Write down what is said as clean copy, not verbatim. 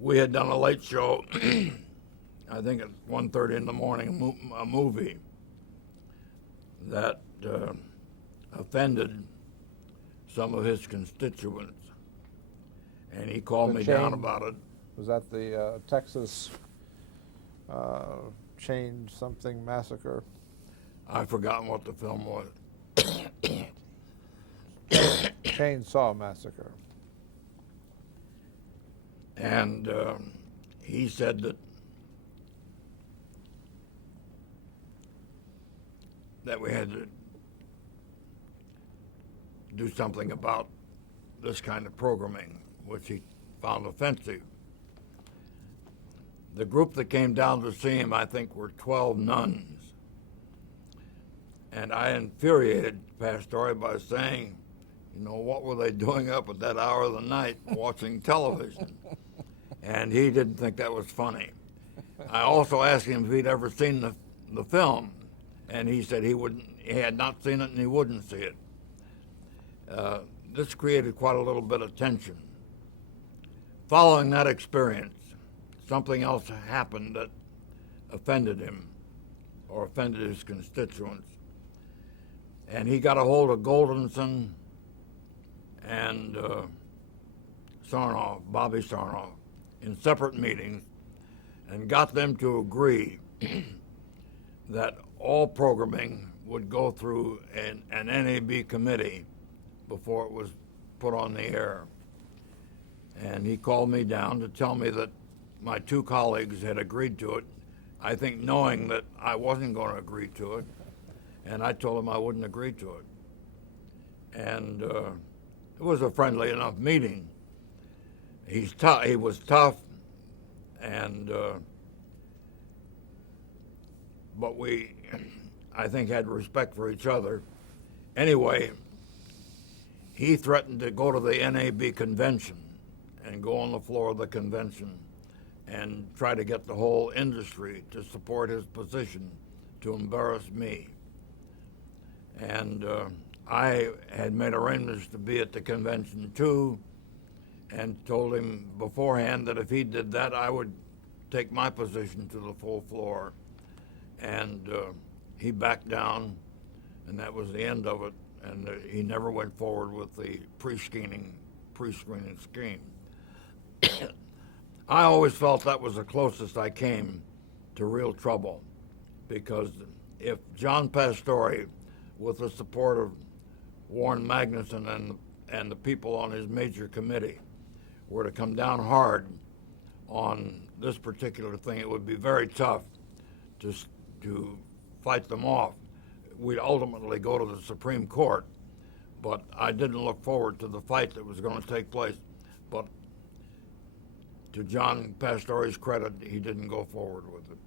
we had done a late show, I think at 1:30 in the morning, a movie that offended some of his constituents. And he called me down about it. Was that the Texas chain something massacre? I've forgotten what the film was. Chainsaw Massacre. And he said that we had to do something about this kind of programming, which he found offensive. The group that came down to see him, I think, were 12 nuns. And I infuriated Pastore by saying, you know, what were they doing up at that hour of the night watching television? And he didn't think that was funny. I also asked him if he'd ever seen the film, and he said he had not seen it and he wouldn't see it. This created quite a little bit of tension. Following that experience, something else happened that offended him or offended his constituents. And he got a hold of Goldenson and Sarnoff, Bobby Sarnoff, in separate meetings and got them to agree that all programming would go through an NAB committee before it was put on the air. And he called me down to tell me that my two colleagues had agreed to it, I think knowing that I wasn't going to agree to it, and I told him I wouldn't agree to it. And it was a friendly enough meeting. He was tough, and but we, I think, had respect for each other. Anyway, he threatened to go to the NAB convention and go on the floor of the convention and try to get the whole industry to support his position, to embarrass me. And I had made arrangements to be at the convention too, and told him beforehand that if he did that, I would take my position to the full floor. And he backed down, and that was the end of it. And he never went forward with the pre-screening scheme. I always felt that was the closest I came to real trouble, because if John Pastore, with the support of Warren Magnuson and the people on his major committee, were to come down hard on this particular thing, it would be very tough to fight them off. We'd ultimately go to the Supreme Court, but I didn't look forward to the fight that was going to take place. But to John Pastore's credit, he didn't go forward with it.